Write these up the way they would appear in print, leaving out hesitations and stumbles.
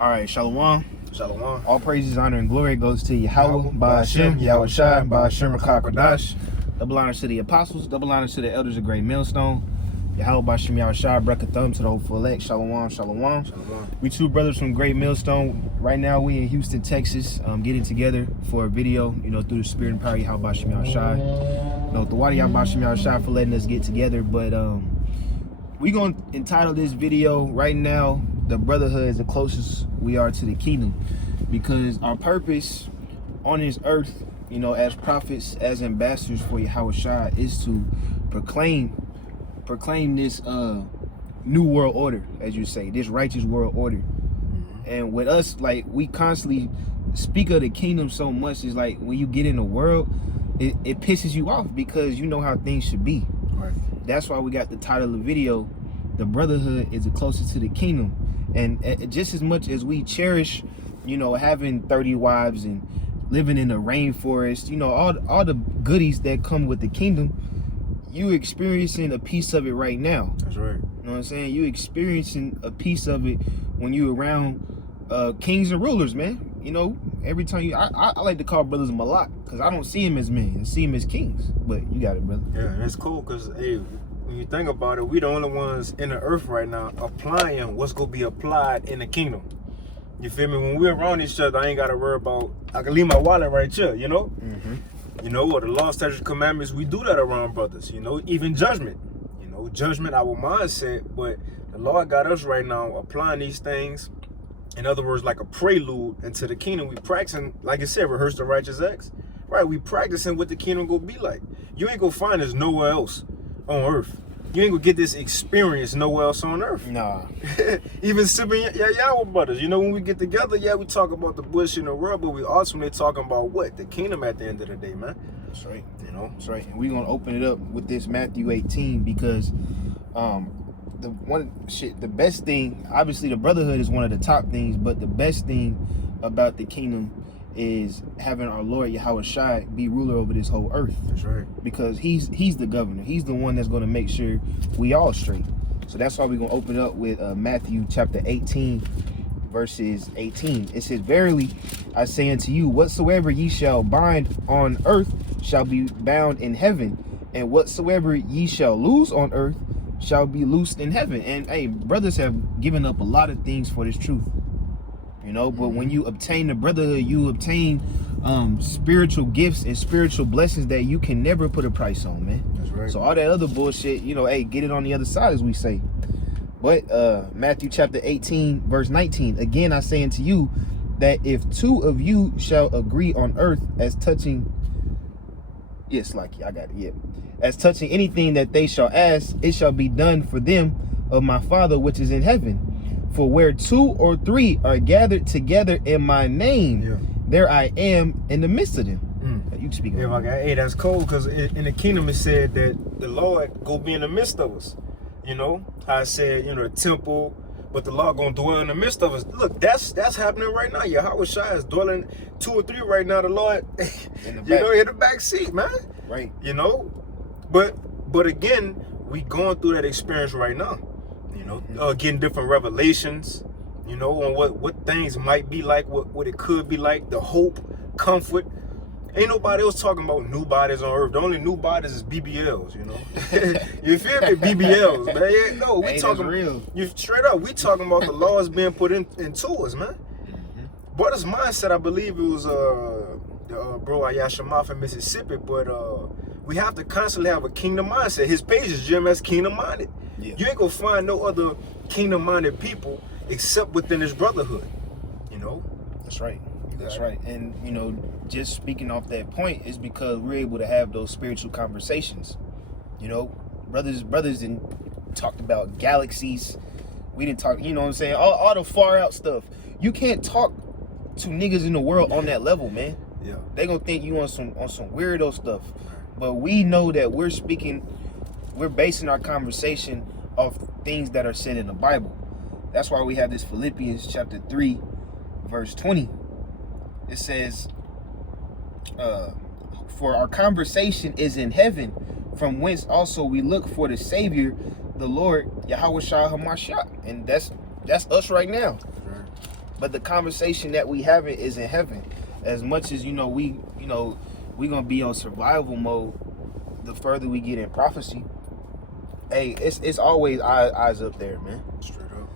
All right, Shalom. Shalom. All praises, honor, and glory goes to Yahweh, Ba'ashem, Yahweh Shai, Ba'ashem, Rakakwadash. Double honors to the apostles, double honors to the elders of Great Millstone. Yahweh, Ba'ashem, Yahweh Shai, Brotherhood to the hopeful elect. Shalom, shalom. Shalom. We two brothers from Great Millstone. Right now, we in Houston, Texas, getting together for a video, through the spirit and power of Yahweh, Ba'ashem, Yahweh Shai. The water Yahweh, Ba'ashem, Yahweh Shai for letting us get together. But we gonna entitle this video right now, the Brotherhood is the closest we are to the kingdom, because our purpose on this earth, as prophets, as ambassadors for Yahweh Shai, is to proclaim this new world order, as you say, this righteous world order. And with us, like, we constantly speak of the kingdom so much, it's like when you get in the world, it pisses you off because you know how things should be. Right. That's why we got the title of the video, the Brotherhood is the closest to the kingdom. And just as much as we cherish, having 30 wives and living in the rainforest, all the goodies that come with the kingdom, you experiencing a piece of it right now. That's right. You know what I'm saying? You experiencing a piece of it when you around kings and rulers, man. Every time I like to call brothers Malak, because I don't see him as men, I see him as kings. But you got it, brother. Yeah, that's cool, because when you think about it, we the only ones in the earth right now applying what's gonna be applied in the kingdom. You feel me? When we're around each other, I ain't gotta worry about, I can leave my wallet right here, or the law, statutes, commandments, we do that around brothers, even judgment. Judgment, our mindset, but the Lord got us right now applying these things. In other words, like a prelude into the kingdom. We practicing, like I said, rehearse the righteous acts. Right, we practicing what the kingdom gonna be like. You ain't gonna find this nowhere else on earth. You ain't gonna get this experience nowhere else on earth. Nah. Even sipping Yahweh brothers. When we get together, we talk about the bush in the world, but we ultimately talking about what? The kingdom at the end of the day, man. That's right. That's right. And we're gonna open it up with this Matthew 18, because the best thing, obviously the Brotherhood is one of the top things, but the best thing about the kingdom is having our Lord Yahweh Shai be ruler over this whole earth. That's right. Because he's the governor. He's the one that's going to make sure we all straight. So that's why we're going to open up with Matthew chapter 18, verses 18. It says, "Verily I say unto you, whatsoever ye shall bind on earth shall be bound in heaven, and whatsoever ye shall loose on earth shall be loosed in heaven." And hey, brothers have given up a lot of things for this truth. But when you obtain the Brotherhood, you obtain spiritual gifts and spiritual blessings that you can never put a price on, man. That's right. So all that other bullshit, hey, get it on the other side, as we say. But Matthew chapter 18, verse 19, "Again I say unto you, that if two of you shall agree on earth as touching," yes, like I got it, yeah, "as touching anything that they shall ask, it shall be done for them of my Father which is in heaven. For where two or three are gathered together in my name, there I am in the midst of them." You speak. Hey, that's cool, because in the kingdom it said that the Lord go be in the midst of us. I said, the temple, but the Lord gonna dwell in the midst of us. Look, that's happening right now. Yahweh Shai is dwelling 2 or 3 right now. The Lord, in the back seat, man. Right. But again, we going through that experience right now. Getting different revelations, on what things might be like, what it could be like, the hope, comfort. Ain't nobody else talking about new bodies on earth. The only new bodies is BBLs, You feel me? BBLs, man. Yeah, no, we talking real. You straight up, we talking about the laws being put into us, man. But his mindset, I believe it was bro Ayashama in Mississippi, but we have to constantly have a kingdom mindset. His page is Jim as kingdom minded. Yeah. You ain't gonna find no other kingdom minded people except within this Brotherhood. That's right. That's right. And just speaking off that point is because we're able to have those spiritual conversations. Brothers didn't talked about galaxies. We didn't talk, what I'm saying, all the far out stuff. You can't talk to niggas in the world on that level, man. Yeah. They gonna think you on some weirdo stuff. But we know that we're basing our conversation off things that are said in the Bible. That's why we have this Philippians chapter 3, verse 20. It says, "For our conversation is in heaven, from whence also we look for the Savior, the Lord Yahweh Shai HaMashiach." And that's us right now. But the conversation that we having is in heaven. As much as we gonna be on survival mode. The further we get in prophecy, hey, it's always eyes up there, man. Straight up.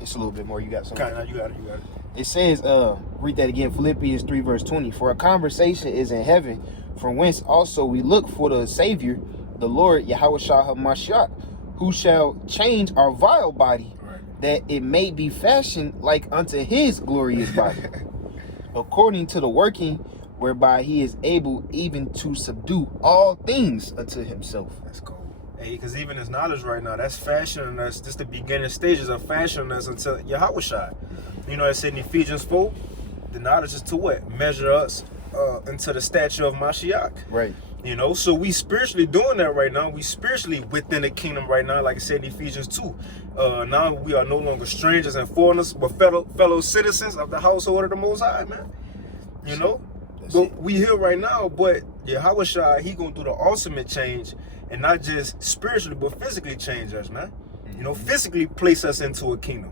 It's a little bit more. You got something? Okay, you got it. It says, read that again, Philippians 3 verse 20. For a conversation is in heaven, from whence also we look for the Savior, the Lord Yahushua HaMashiach, who shall change our vile body, that it may be fashioned like unto his glorious body, according to the working whereby he is able even to subdue all things unto himself. That's cool. Hey, because even his knowledge right now, that's fashioning us, just the beginning stages of fashioning us until Yahushua. You know, it said in Ephesians 4, the knowledge is to what? Measure us into the stature of Mashiach. Right. You know, so we spiritually doing that right now. We spiritually within the kingdom right now, like I said in Ephesians 2. Now we are no longer strangers and foreigners, but fellow citizens of the household of the Most High, man. You know? But we here right now, but Yahushua, he gonna do the ultimate change, and not just spiritually, but physically change us, man. You know, physically place us into a kingdom.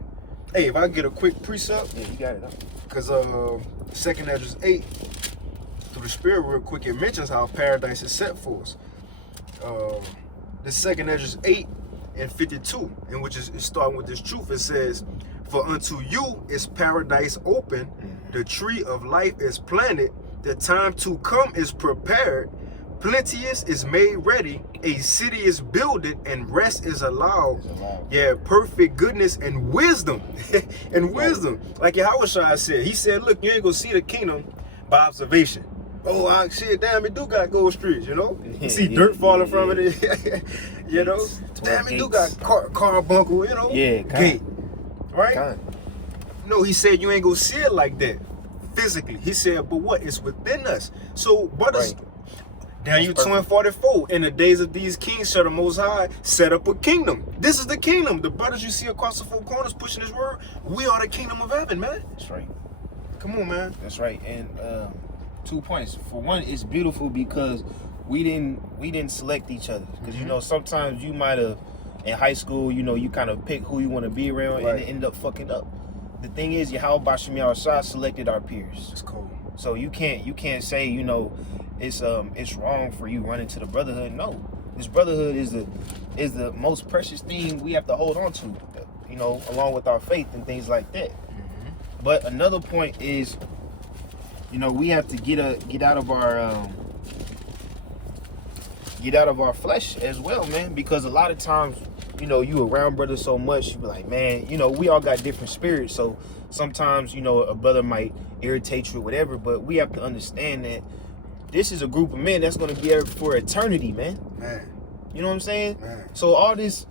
Hey, if I get a quick precept, Yeah, you got it. because 2nd Ezra 8, through the Spirit, real quick, it mentions how paradise is set for us. The 2nd Ezra 8 and 52, in which is starting with this truth, it says, "For unto you is paradise open, the tree of life is planted, the time to come is prepared, plenteous is made ready, a city is builded, and rest is allowed. Yeah, perfect goodness and wisdom." And wisdom. Like Yahushua said, he said, look, you ain't gonna see the kingdom by observation. Oh, shit, damn, it do got gold streets, you know? You see dirt falling from it, you know? Damn, it do got carbuncle, you know? Yeah, gate, right? No, he said you ain't gonna see it like that physically. He said, but what is within us? So, brothers, Daniel 2 and 44, in the days of these kings shall the Most High set up a kingdom. This is the kingdom. The brothers you see across the 4 corners pushing his word, we are the kingdom of heaven, man. That's right. Come on, man. That's right. And 2 points. For one, it's beautiful because we didn't select each other. Because you know, sometimes you might have in high school, you know, you kind of pick who you want to be around, and it end up fucking up. The thing is, Yahweh Shem Shah selected our peers. It's cool. So you can't say, you know, it's wrong for you running to the brotherhood. No, this brotherhood is the most precious thing we have to hold on to, you know, along with our faith and things like that. But another point is, you know, we have to get out of our flesh as well, man, because a lot of times, you know, you around brothers so much, you be like, man, you know, we all got different spirits, so sometimes, you know, a brother might irritate you or whatever, but we have to understand that this is a group of men that's going to be there for eternity, man. You know what I'm saying? So all this,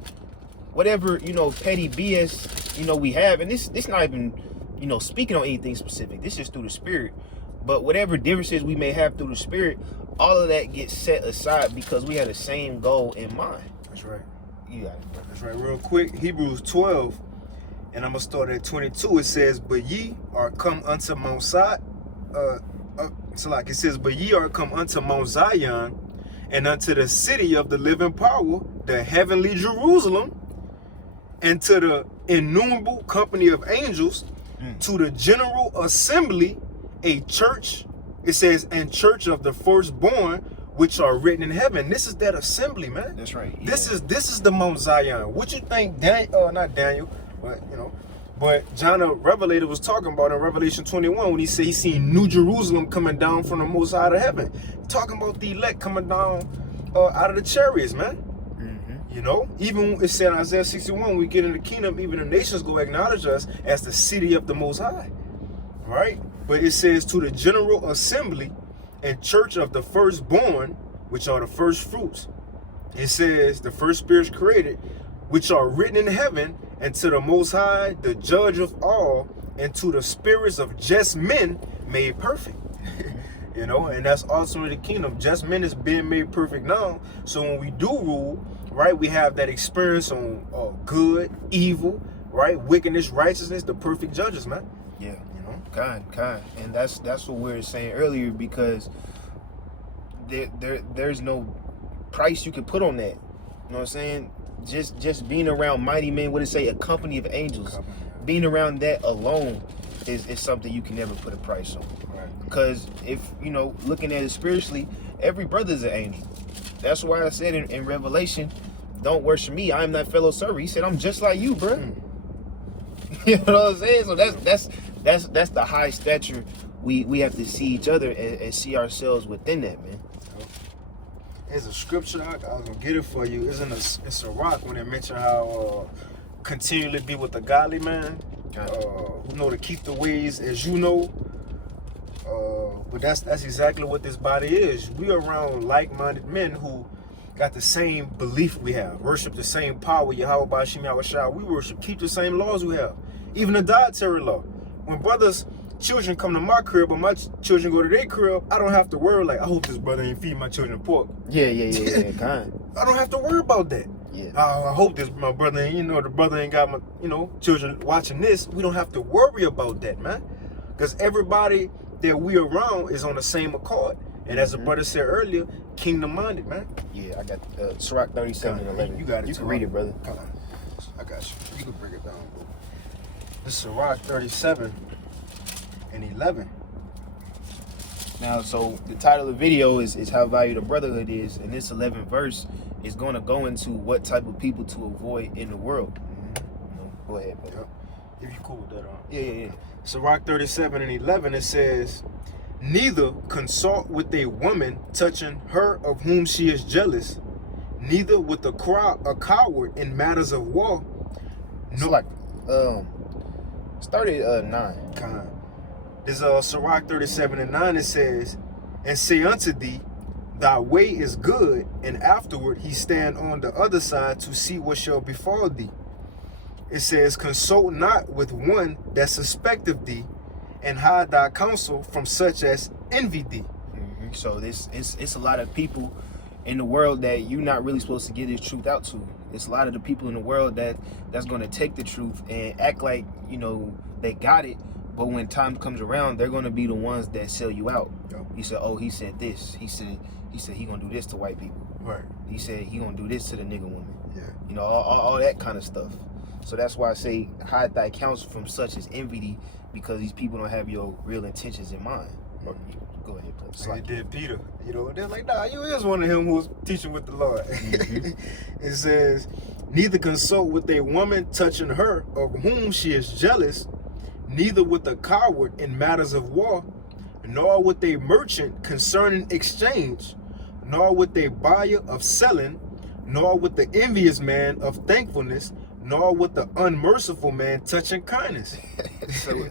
whatever, you know, petty BS, you know, we have, and this not even, you know, speaking on anything specific, this is through the spirit, but whatever differences we may have through the spirit, all of that gets set aside because we have the same goal in mind. That's right. You got it, bro. That's right. Real quick, Hebrews 12, and I'm gonna start at 22. It says, "But ye are come unto Mount Zion." So like it says, "But ye are come unto Mount Zion, and unto the city of the living power, the heavenly Jerusalem, and to the innumerable company of angels, to the general assembly, a church." It says, "and church of the firstborn, which are written in heaven." This is that assembly, man. That's right. Yeah. This is the Mount Zion. What you think, not Daniel, but you know, but John the Revelator was talking about in Revelation 21 when he said he seen New Jerusalem coming down from the Most High of heaven, talking about the elect coming down out of the chariots, man. You know, even it said in Isaiah 61, when we get in the kingdom, even the nations go acknowledge us as the city of the Most High, right? But it says to the general assembly and church of the firstborn, which are the first fruits. It says the first spirits created, which are written in heaven, and to the Most High, the judge of all, and to the spirits of just men made perfect. You know, and that's ultimately the kingdom. Just men is being made perfect now. So when we do rule, right, we have that experience on good, evil, right, wickedness, righteousness, the perfect judges, man. Yeah, you know, kind, and that's what we were saying earlier, because there's no price you can put on that. You know what I'm saying? Just being around mighty men, what it say, a company of angels. being around that alone is something you can never put a price on. Right. Because if, looking at it spiritually, every brother's an angel. That's why I said in Revelation, don't worship me, I am that fellow servant. He said, I'm just like you, bro. You know what I'm saying? So that's the high stature we have to see each other and see ourselves within that, man. There's a scripture, I was gonna get it for you. It's a rock when they mention how continually be with the godly man, who know to keep the ways as you know. But that's exactly what this body is. We are around like-minded men who got the same belief we have, worship the same power, Yahweh Bashim Yahushua. We worship, keep the same laws we have, even the dietary law. When brothers' children come to my crib, or my children go to their crib, I don't have to worry like, I hope this brother ain't feed my children pork. Yeah, kind. I don't have to worry about that. Yeah. I hope my brother ain't, the brother ain't got my, children watching this. We don't have to worry about that, man. Because everybody that we around is on the same accord. And as the brother said earlier, kingdom-minded, man. Yeah, I got Sirach 37 and 11. You got it. You can read it, brother. Come on. I got you. You can break it down, bro. This is Sirach 37 and 11. Now, so the title of the video is how valued the brotherhood is, and this 11th verse is going to go into what type of people to avoid in the world. Go ahead, brother. If you cool with that, Yeah. Sirach 37 and 11, it says, neither consult with a woman touching her of whom she is jealous, neither with a coward in matters of war. No, like, start at 9. This Sirach 37 and 9, it says, and say unto thee, thy way is good, and afterward he stand on the other side to see what shall befall thee. It says, consult not with one that suspecteth thee, and hide thy counsel from such as envy thee. So it's a lot of people in the world that you're not really supposed to get this truth out to. It's a lot of the people in the world that's going to take the truth and act like, they got it. But when time comes around, they're going to be the ones that sell you out. Yep. He said, oh, he said this. He said he going to do this to white people. Right. He said he going to do this to the nigga woman. Yeah. All that kind of stuff. So that's why I say hide thy counsel from such as envy thee, because these people don't have your real intentions in mind. Go ahead, please. Like they did Peter. They're like, nah, you is one of him who was teaching with the Lord. It says, neither consult with a woman touching her of whom she is jealous, neither with a coward in matters of war, nor with a merchant concerning exchange, nor with a buyer of selling, nor with the envious man of thankfulness, nor with the unmerciful man touching kindness.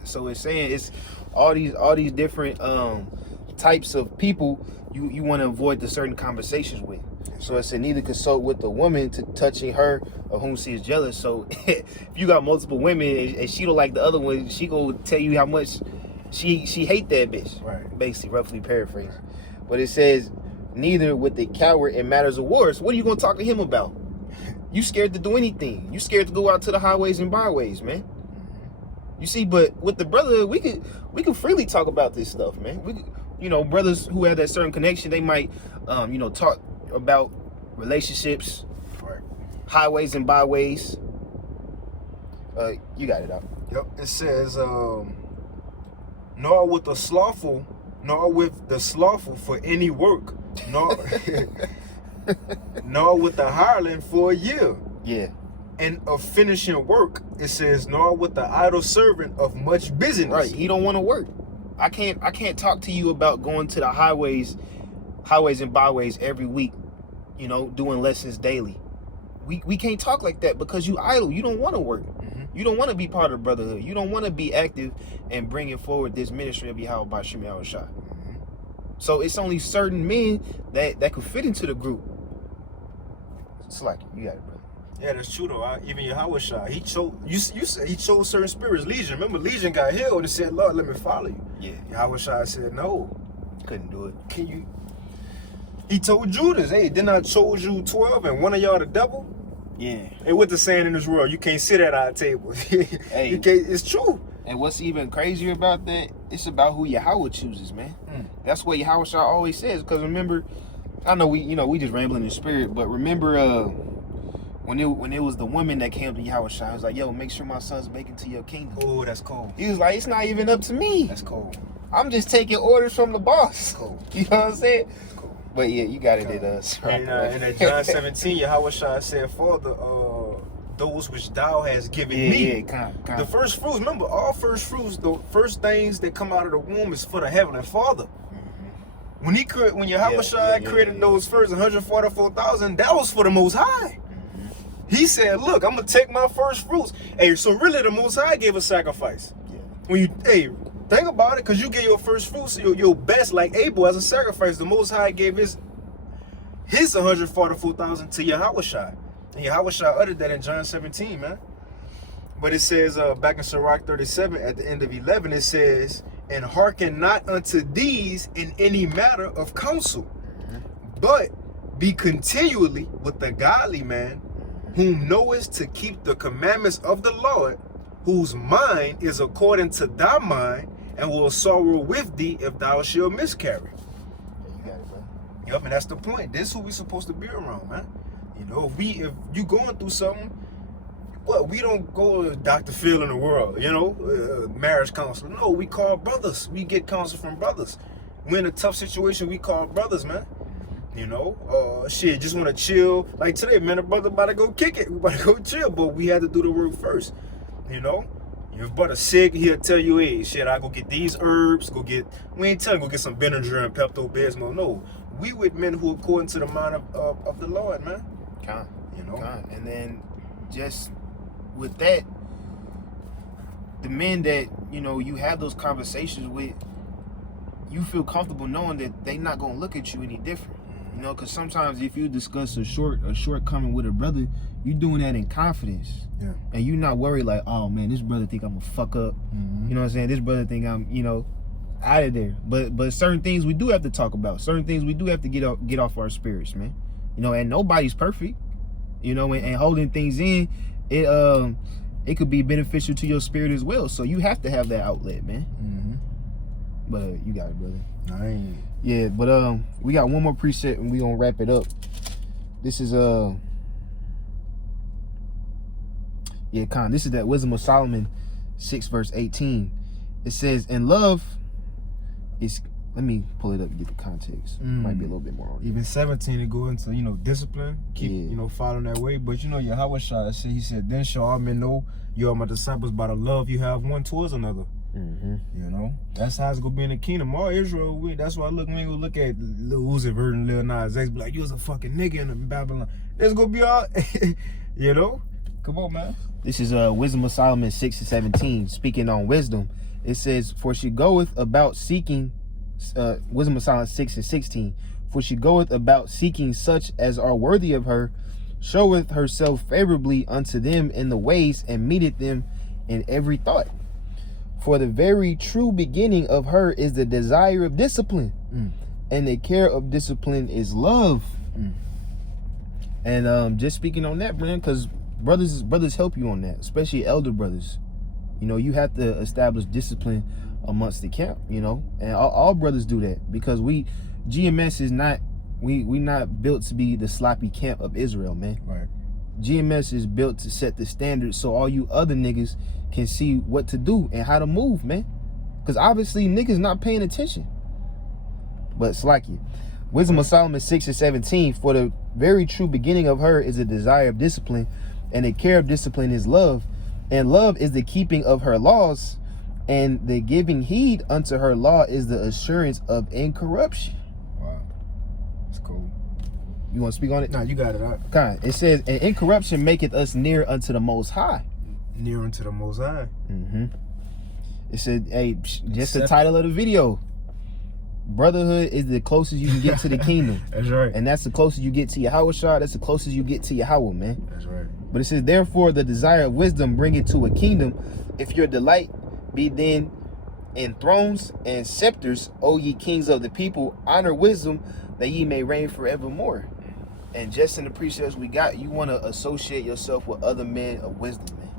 So it's saying it's all these different types of people you want to avoid the certain conversations with. So it said neither consult with the woman to touching her of whom she is jealous. So if you got multiple women and she don't like the other one, she gonna tell you how much she hate that bitch. Right. Basically, roughly paraphrase. But it says neither with the coward in matters of war. So what are you gonna talk to him about? You scared to do anything. You scared to go out to the highways and byways, man. You see, but with the brotherhood, we could freely talk about this stuff, man. We could, brothers who have that certain connection, they might, talk about relationships, Right. highways and byways. You got it out. Yep. It says, nor with the slothful for any work, nor nor with the hireling for a year. Yeah. And of finishing work, it says, nor with the idle servant of much business. Right. He don't want to work. I can't talk to you about going to the highways and byways every week, doing lessons daily. We can't talk like that because you idle. You don't want to work. You don't want to be part of the brotherhood. You don't want to be active and bringing forward this ministry of Yahweh Bashim Yahushua. So it's only certain men that could fit into the group. It's like, you got it, brother. Yeah, that's true though. Even Yahushua, he chose. You said he chose certain spirits. Legion, remember, Legion got healed and said, "Lord, let me follow you." Yeah. Yahushua said, "No, Couldn't do it. can you?" He told Judas, "Hey, didn't I chose you 12 and one of y'all the devil?" Yeah. Hey, what the saying in this world? You can't sit at our table. Hey. You can't. It's true. And what's even crazier about that, it's about who Yahweh chooses, man. That's what Yahweh always says. Because remember, I know we just rambling in spirit, but remember when it was the woman that came to Yahweh Shai, I was like, yo, make sure my son's making to your kingdom. Oh, that's cool. He was like, it's not even up to me. That's cool. I'm just taking orders from the boss. That's cool. You know what I'm saying? That's cool. But yeah, you got it at us. And in John 17, Yahweh Shai said, Father, those which thou hast given me. Yeah, The first fruits, remember, all first fruits, the first things that come out of the womb is for the Heavenly Father. When Yahweh Shai created those first 144,000, that was for the Most High. He said, look, I'm going to take my first fruits. Hey, so really the Most High gave a sacrifice. Yeah. When you, think about it, because you gave your first fruits, your best, like Abel, as a sacrifice. The Most High gave his 144,000 to Yahweh Shai. And Yahweh Shai uttered that in John 17, man. But it says, back in Sirach 37, at the end of 11, it says, and hearken not unto these in any matter of counsel, but be continually with the godly man, whom knowest to keep the commandments of the Lord, whose mind is according to thy mind, and will sorrow with thee if thou shalt miscarry. Yeah, you got it, bro. Yup, and that's the point. This is who we supposed to be around, man. You know, if you going through something, well, we don't go to Dr. Phil in the world, you know, marriage counselor. No, we call brothers. We get counsel from brothers. We're in a tough situation, we call brothers, man. You know, shit, just want to chill. Like today, man, a brother about to go kick it. We about to go chill, but we had to do the work first. You know, if brother sick, he'll tell you, hey, shit, I go get these herbs. We ain't telling go get some Benadryl and Pepto-Bismol. No, we with men who according to the mind of the Lord, man. You know, and then just with that, the men that you have those conversations with, you feel comfortable knowing that they not gonna look at you any different. You know, because sometimes if you discuss a shortcoming with a brother, you doing that in confidence. Yeah. And you not worried like, oh man, this brother think I'm gonna fuck up. You know what I'm saying? This brother think I'm, out of there. But certain things we do have to talk about. Certain things we do have to get off our spirits, man. You know, and nobody's perfect. You know, and holding things in, it could be beneficial to your spirit as well. So you have to have that outlet, man. But you got it, brother. I ain't. Yeah, but we got one more preset and we gonna wrap it up. This is this is that Wisdom of Solomon 6 verse 18. It says, in love is, let me pull it up and get the context. Might be a little bit more on it. Even 17 to go into, discipline, keep, following that way. But Yahweh Shai said, he said, then shall all men know you are my disciples by the love you have one towards another. That's how it's gonna be in the kingdom. All Israel, that's why we ain't gonna look at Lil Uzi Vert and Lil Nas X, be like, you was a fucking nigga in Babylon. It's gonna be all, Come on, man. This is Wisdom of Solomon 6 and 17. Speaking on wisdom, it says, for she goeth about seeking, Wisdom of Solomon 6 and 16. For she goeth about seeking such as are worthy of her, showeth herself favorably unto them in the ways, and meeteth them in every thought. For the very true beginning of her is the desire of discipline, and the care of discipline is love. And just speaking on that, man, because brothers help you on that, especially elder brothers. You have to establish discipline amongst the camp, and all brothers do that, because GMS is not, we not built to be the sloppy camp of Israel, man. Right. GMS is built to set the standard so all you other niggas can see what to do and how to move, man. Because obviously niggas not paying attention. But slacky. Wisdom of Solomon 6 and 17. For the very true beginning of her is a desire of discipline, and the care of discipline is love. And love is the keeping of her laws, and the giving heed unto her law is the assurance of incorruption. Wow. That's cool. You want to speak on it? Nah, you got it. It says, and incorruption maketh us near unto the Most High. Near unto the Most High. It said, hey, just the title of the video. Brotherhood is the closest you can get to the kingdom. That's right. And that's the closest you get to Yahweh Shah. That's the closest you get to Yahweh, man. That's right. But it says, therefore, the desire of wisdom bring it to a kingdom. If your delight be then in thrones and scepters, O ye kings of the people, honor wisdom, that ye may reign forevermore. And just in the precepts we got, you want to associate yourself with other men of wisdom, man.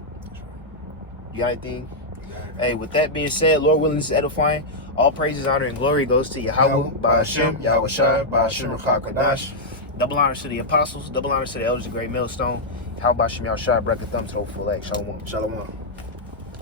You got anything? Hey, with that being said, Lord willing, this is edifying. All praises, honor, and glory goes to Yahweh, by Hashem, Yahweh Shai, by Hashem, Rakah Kadash. Double honors to the apostles, double honors to the elders of Great Millstone. How about Shemel Shai, Bracket Thumbs, Hope for Leg. Shalom. Shalom.